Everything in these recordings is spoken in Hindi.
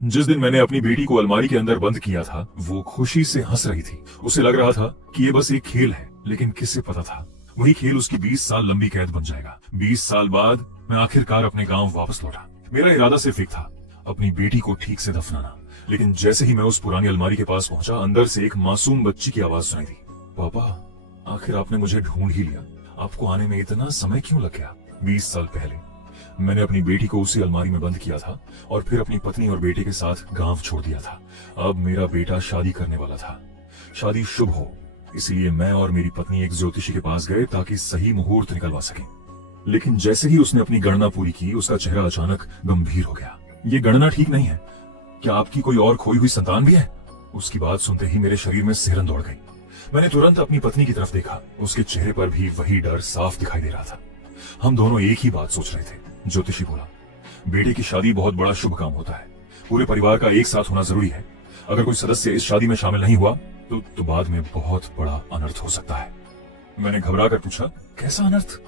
जिस दिन मैंने अपनी बेटी को अलमारी के अंदर बंद किया था, वो खुशी से हंस रही थी। उसे लग रहा था कि ये बस एक खेल है, लेकिन किससे पता था वही खेल उसकी 20 साल लंबी कैद बन जाएगा। 20 साल बाद मैं आखिरकार अपने गांव वापस लौटा। मेरा इरादा सिर्फ एक था, अपनी बेटी को ठीक से दफनाना। लेकिन जैसे ही मैं उस पुरानी अलमारी के पास पहुंचा, अंदर से एक मासूम बच्ची की आवाज सुनाई दी। पापा, आखिर आपने मुझे ढूंढ ही लिया। आपको आने में इतना समय क्यों लग गया? 20 साल पहले मैंने अपनी बेटी को उसी अलमारी में बंद किया था और फिर अपनी पत्नी और बेटे के साथ गांव छोड़ दिया था। अब मेरा बेटा शादी करने वाला था। शादी शुभ हो, इसलिए मैं और मेरी पत्नी एक ज्योतिषी के पास गए ताकि सही मुहूर्त निकलवा सके। लेकिन जैसे ही उसने अपनी गणना पूरी की, उसका चेहरा अचानक गंभीर हो गया। ये गणना ठीक नहीं है। क्या आपकी कोई और खोई हुई संतान भी है? उसकी बात सुनते ही मेरे शरीर में सिहरन दौड़ गई। मैंने तुरंत अपनी पत्नी की तरफ देखा। उसके चेहरे पर भी वही डर साफ दिखाई दे रहा था। हम दोनों एक ही बात सोच रहे थे। ज्योतिषी बोला, बेटे की शादी बहुत बड़ा शुभ काम होता है। पूरे परिवार का एक साथ होना जरूरी है। अगर कोई सदस्य इस शादी में शामिल नहीं हुआ तो बाद में बहुत बड़ा अनर्थ हो सकता है। मैंने घबरा कर पूछा, कैसा अनर्थ?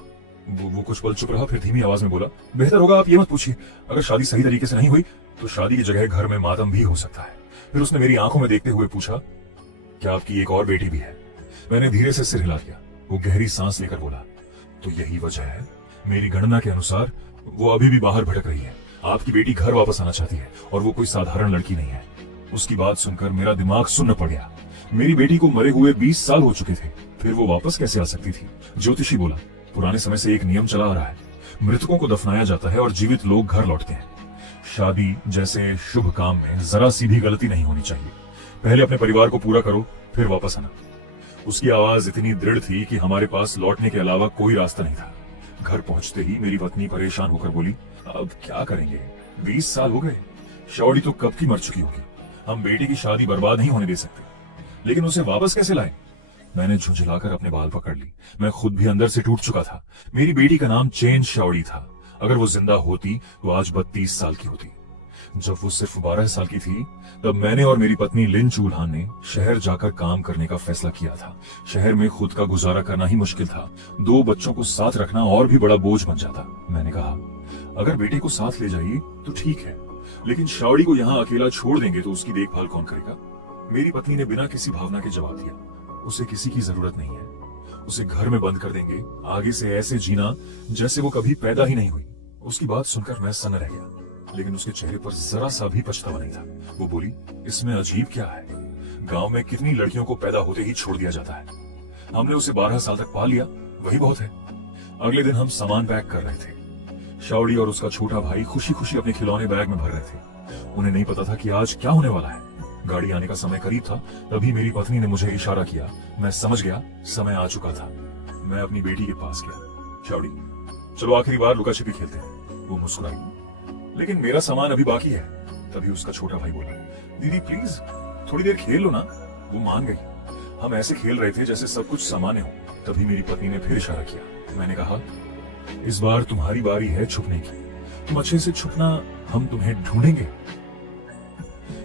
वो कुछ पल चुप रहा, फिर धीमी आवाज में बोला, बेहतर होगा आप ये मत पूछिए। अगर शादी सही तरीके से नहीं हुई तो शादी की जगह घर में मातम भी हो सकता है। फिर उसने मेरी आंखों में देखते हुए पूछा, क्या आपकी एक और बेटी भी है? मैंने धीरे से सिर हिला दिया। वो गहरी सांस लेकर बोला, तो यही वजह है। मेरी गणना के अनुसार वो अभी भी बाहर भटक रही है। आपकी बेटी घर वापस आना चाहती है और वो कोई साधारण लड़की नहीं है। उसकी बात सुनकर मेरा दिमाग सुन्न पड़ गया। मेरी बेटी को मरे हुए 20 साल हो चुके थे, फिर वो वापस कैसे आ सकती थी? ज्योतिषी बोला, पुराने समय से एक नियम चला आ रहा है। मृतकों को दफनाया जाता है और जीवित लोग घर लौटते हैं। शादी जैसे शुभ काम में जरा सी भी गलती नहीं होनी चाहिए। पहले अपने परिवार को पूरा करो, फिर वापस आना। उसकी आवाज इतनी दृढ़ थी कि हमारे पास लौटने के अलावा कोई रास्ता नहीं था। घर पहुंचते ही मेरी पत्नी परेशान होकर बोली, अब क्या करेंगे? 20 साल हो गए। शौरी तो कब की मर चुकी होगी। हम बेटी की शादी बर्बाद नहीं होने दे सकते, लेकिन उसे वापस कैसे लाएं? मैंने झुंझलाकर अपने बाल पकड़ ली। मैं खुद भी अंदर से टूट चुका था। मेरी बेटी का नाम चेन शौरी था। अगर वो जिंदा होती तो आज 32 साल की होती। जब वो सिर्फ 12 साल की थी, तब मैंने और मेरी पत्नी लिन चूल्हान ने शहर जाकर काम करने का फैसला किया था। शहर में खुद का गुजारा करना ही मुश्किल था। 2 बच्चों को साथ रखना और भी बड़ा बोझ बन जाता। मैंने कहा, अगर बेटे को साथ ले जाइए तो ठीक है, लेकिन शौरी को यहाँ अकेला छोड़ देंगे तो उसकी देखभाल कौन करेगा? मेरी पत्नी ने बिना किसी भावना के जवाब दिया, उसे किसी की जरूरत नहीं है। उसे घर में बंद कर देंगे, आगे से ऐसे जीना जैसे वो कभी पैदा ही नहीं हुई। उसकी बात सुनकर मैं सन्न रह गया, लेकिन उसके चेहरे पर जरा सा भी पछतावा नहीं था। वो बोली, इसमें अजीब क्या है? गांव में कितनी लड़कियों को पैदा होते ही छोड़ दिया जाता है। हमने उसे 12 साल तक पाल लिया, वही बहुत है। अगले दिन हम सामान पैक कर रहे थे। शौरी और उसका छोटा भाई खुशी खुशी अपने खिलौने बैग में भर रहे थे। उन्हें नहीं पता था कि आज क्या होने वाला है। गाड़ी आने का समय करीब था, तभी मेरी पत्नी ने मुझे इशारा किया। मैं समझ गया समय आ चुका था। मैं अपनी बेटी के पास गया। शौरी, चलो आखिरी बार लुका छिपी खेलते हैं। वो मुस्कुराई, लेकिन मेरा सामान अभी बाकी है। तभी उसका छोटा भाई बोला, दीदी प्लीज थोड़ी देर खेल लो ना। वो मान गई। हम ऐसे खेल रहे थे जैसे सब कुछ सामान्य हो। तभी मेरी पत्नी ने फिर इशारा किया। मैंने कहा, इस बार तुम्हारी बारी है छुपने की। तुम अच्छे से छुपना, हम तुम्हें ढूंढेंगे।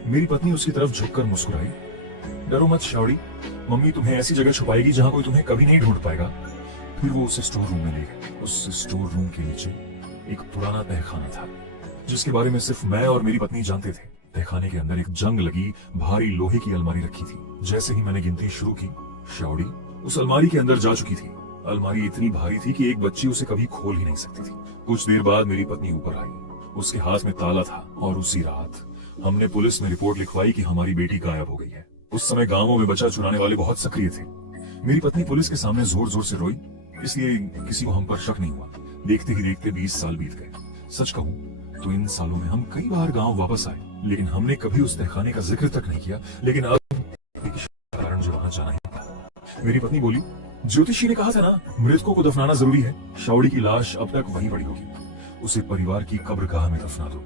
मेरी पत्नी उसकी तरफ झुककर मुस्कुराई। डरो मत शौरी, मम्मी तुम्हें ऐसी जगह छुपाएगी जहां कोई तुम्हें कभी नहीं ढूंढ पाएगा। फिर वो उसे स्टोर रूम में ले गए। उस स्टोर रूम के नीचे एक पुराना तहखाना था, जिसके बारे में सिर्फ मैं और मेरी पत्नी जानते थे। तहखाने के अंदर एक जंग लगी भारी लोहे की अलमारी रखी थी। जैसे ही मैंने गिनती शुरू की, शौरी उस अलमारी के अंदर जा चुकी थी। अलमारी इतनी भारी थी कि एक बच्ची उसे कभी खोल ही नहीं सकती थी। कुछ देर बाद मेरी पत्नी ऊपर आई। उसके हाथ में ताला था और उसी रात हमने पुलिस में रिपोर्ट लिखवाई कि हमारी बेटी गायब हो गई है। उस समय गांवों में बच्चा चुराने वाले बहुत सक्रिय थे। मेरी पत्नी पुलिस के सामने जोर जोर से रोई, इसलिए किसी को हम पर शक नहीं हुआ। देखते ही देखते 20 साल बीत गए। सच कहूं तो इन सालों में हम कई बार गांव वापस आए, लेकिन हमने कभी उस तहखाने का जिक्र तक नहीं किया। लेकिन अब एक कारण जो वहां जाना ही था। मेरी पत्नी बोली, ज्योतिषी ने कहा था ना, मृतकों को दफनाना जरूरी है। शौरी की लाश अब तक वहीं पड़ी होगी। उसे परिवार की कब्रगाह में दफना दो।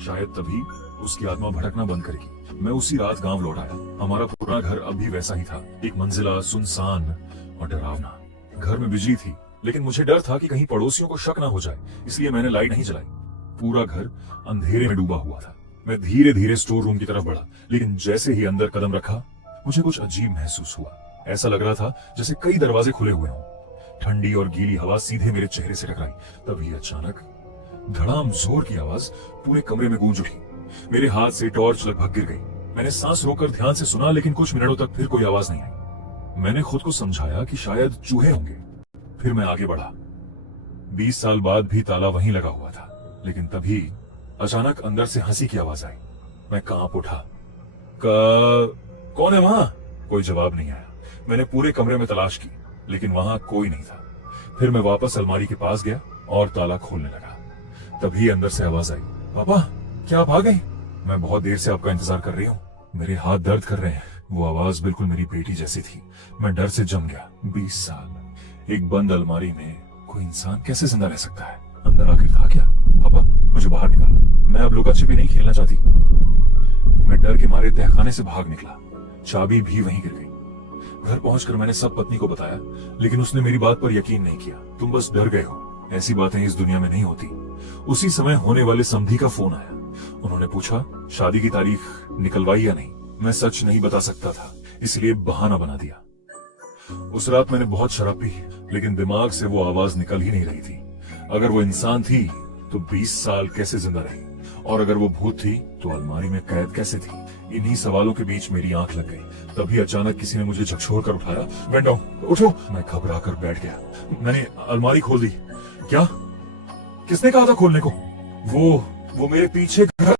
शायद तभी उसकी आत्मा भटकना बंद करेगी। मैं उसी रात गांव लौट आया। हमारा पुराना घर अब भी वैसा ही था, एक मंजिला, सुनसान और डरावना। घर में बिजली थी, लेकिन मुझे डर था कि कहीं पड़ोसियों को शक ना हो जाए, इसलिए मैंने लाइट नहीं जलाई। पूरा घर अंधेरे में डूबा हुआ था। मैं धीरे धीरे स्टोर रूम की तरफ बढ़ा, लेकिन जैसे ही अंदर कदम रखा, मुझे कुछ अजीब महसूस हुआ। ऐसा लग रहा था जैसे कई दरवाजे खुले हुए हों। ठंडी और गीली हवा सीधे मेरे चेहरे से टकराई। तभी अचानक धड़ाम जोर की आवाज पूरे कमरे में गूंज उठी। मेरे हाथ से टॉर्च लगभग गिर गई। मैंने सांस रोककर ध्यान से सुना, लेकिन कुछ मिनटों तक फिर कोई आवाज नहीं आई। मैंने खुद को समझाया कि शायद चूहे होंगे। फिर मैं आगे बढ़ा। 20 साल बाद भी ताला वहीं लगा हुआ था, लेकिन तभी अचानक अंदर से हंसी की आवाज आई। मैं कांप उठा। कौन है वहां? कोई जवाब नहीं आया। मैंने पूरे कमरे में तलाश की, लेकिन वहां कोई नहीं था। फिर मैं वापस अलमारी के पास गया और ताला खोलने लगा। तभी अंदर से आवाज आई, पापा क्या आप आ गए? मैं बहुत देर से आपका इंतजार कर रही हूँ। मेरे हाथ दर्द कर रहे हैं। वो आवाज बिल्कुल मेरी बेटी जैसी थी। मैं डर से जम गया। 20 साल एक बंद अलमारी में कोई इंसान कैसे जिंदा रह सकता है? अंदर आखिर था क्या? पापा मुझे बाहर निकालो, मैं अब लुका छिपी नहीं खेलना चाहती। मैं डर के मारे तहखाने से भाग निकला। चाबी भी वहीं गिर गई। घर पहुंचकर मैंने सब पत्नी को बताया, लेकिन उसने मेरी बात पर यकीन नहीं किया। तुम बस डर गए हो, ऐसी बातें इस दुनिया में नहीं होती। उसी समय होने वाले समधी का फोन आया। उन्होंने पूछा शादी की तारीख निकलवाई या नहीं। मैं सच नहीं बता सकता था, इसलिए बहाना बना दिया। उस रात मैंने बहुत शराब पी, लेकिन दिमाग से वो आवाज निकल ही नहीं रही थी। अगर वो इंसान थी तो 20 साल कैसे जिंदा रही, और अगर वो भूत थी तो अलमारी में कैद कैसे थी? इन्हीं सवालों के बीच मेरी आंख लग गई। तभी अचानक किसी ने मुझे झकझोर कर उठाया। बेंटो उठो। मैं घबरा कर बैठ गया। मैंने अलमारी खोल दी। क्या? किसने कहा था खोलने को? वो मेरे पीछे घर